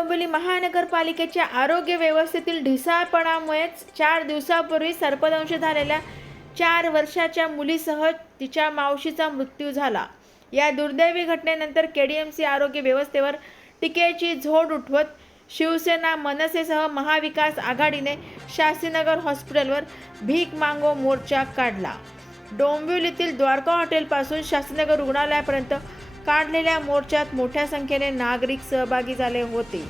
डोंबिवली महानगरपालिकेच्या आरोग्य व्यवस्थेतील ढिसाळपणामुळेच चार दिवसापूर्वी सर्पदंश झालेल्या चार वर्षाच्या मुलीसह तिच्या मावशीचा मृत्यू झाला. या दुर्दैवी घटनेनंतर के डी एम सी आरोग्य व्यवस्थेवर टीकेची झोड उठवत शिवसेना मनसेसह महाविकास आघाडीने शास्त्रीनगर हॉस्पिटलवर भीक मांगो मोर्चा काढला. डोंबिवलीतील द्वारका हॉटेलपासून शास्त्रीनगर रुग्णालयापर्यंत काढलेल्या मोर्चात मोठ्या संख्येने नागरिक सहभागी झाले होते.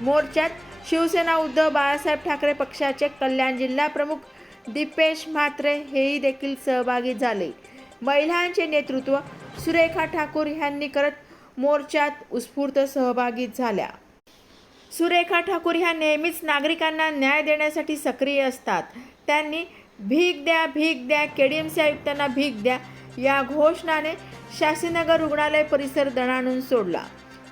मोर्चात शिवसेना उद्धव बाळासाहेब ठाकरे पक्षाचे कल्याण जिल्हा प्रमुख दीपेश म्हात्रे हेही देखील सहभागी झाले. महिलांचे नेतृत्व सुरेखा ठाकूर ह्यांनी करत मोर्चात उत्स्फूर्त सहभागी झाल्या. सुरेखा ठाकूर ह्या नेहमीच नागरिकांना न्याय देण्यासाठी सक्रिय असतात. त्यांनी भीक द्या भीक द्या केडीएमसी आयुक्तांना भीक द्या या घोषणाने शास्त्रीनगर रुग्णालय परिसर दणाणून सोडला.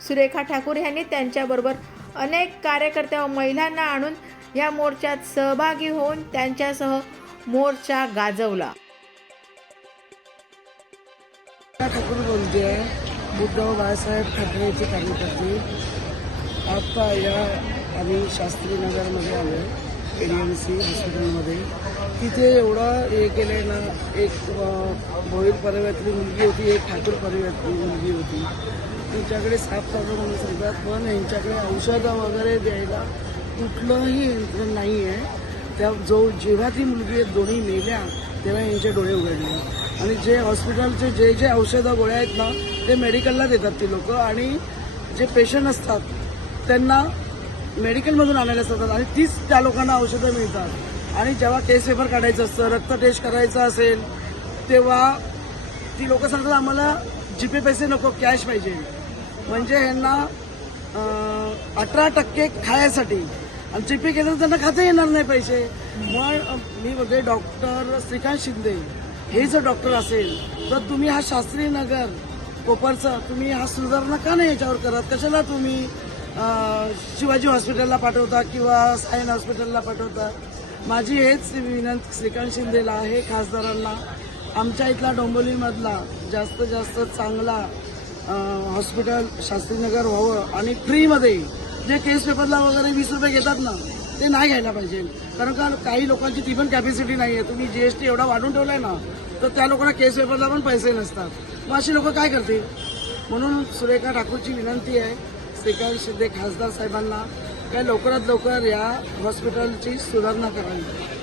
सुरेखा ठाकूर यांनी त्यांच्याबरोबर अनेक कार्यकर्त्या व महिलांना आणून या मोर्चात सहभागी होऊन त्यांच्यासह मोर्चा गाजवला. ठाकूर बोलते उद्धव बाळासाहेब ठाकरेचे कार्यकर्ते. आता या आम्ही शास्त्रीनगरमध्ये आलो ए एम सी हॉस्पिटलमध्ये तिथे एवढा हे केलं आहे ना एक भोईर परिवारातली मुलगी होती एक ठाकूर परिवारातली मुलगी होती. तिच्याकडे साफ चालू म्हणून सांगतात पण यांच्याकडे औषधं वगैरे द्यायला कुठलंही यंत्रण नाही आहे त्या जो जेव्हा ती मुलगी दोन्ही मेल्या तेव्हा यांचे डोळे उघडले. आणि जे हॉस्पिटलचे जे जे औषधं गोळ्या आहेत ना ते मेडिकलला देतात ती लोक. आणि जे पेशंट असतात त्यांना मेडिकलमधून आणायला असतात. आणि तीच त्या लोकांना औषधं मिळतात. आणि जेव्हा टेस्ट पेपर काढायचं असतं रक्त टेस्ट करायचं असेल तेव्हा ती लोक सांगतात आम्हाला जीपे पैसे नको कॅश पाहिजे. म्हणजे ह्यांना अठरा टक्के खायसाठी. आणि जीपे केलं तर त्यांना खाता येणार नाही पैसे. मग मी वगैरे डॉक्टर श्रीकांत शिंदे हे जर डॉक्टर असेल तर तुम्ही हा शास्त्री नगर कोपरचा तुम्ही हा सुधारणा का नाही याच्यावर करत? कशाला तुम्ही शिवाजी हॉस्पिटलला पाठवता किंवा सायन हॉस्पिटलला पाठवता. माझी हेच विनंती श्रीकांत शिंदेला आहे खासदारांना. आमच्या इथला डोंबोलीमधला जास्त जास्त चांगला हॉस्पिटल शास्त्रीनगर व्हावं आणि फ्रीमध्ये जे केस पेपरला वगैरे वीस रुपये घेतात ना ते नाही घ्यायला पाहिजे. कारण का काही लोकांची ती पण कॅपॅसिटी नाही आहे तुम्ही जी एस टी एवढा वाढून ठेवला आहे ना तर त्या लोकांना केस पेपरला पण पैसे नसतात. मग अशी लोकं काय करतील? म्हणून सुरेखा ठाकूरची विनंती आहे श्रीकांत शिंदे खासदार साहेबांना काय लवकरात लवकर या हॉस्पिटलची सुधारणा करावी?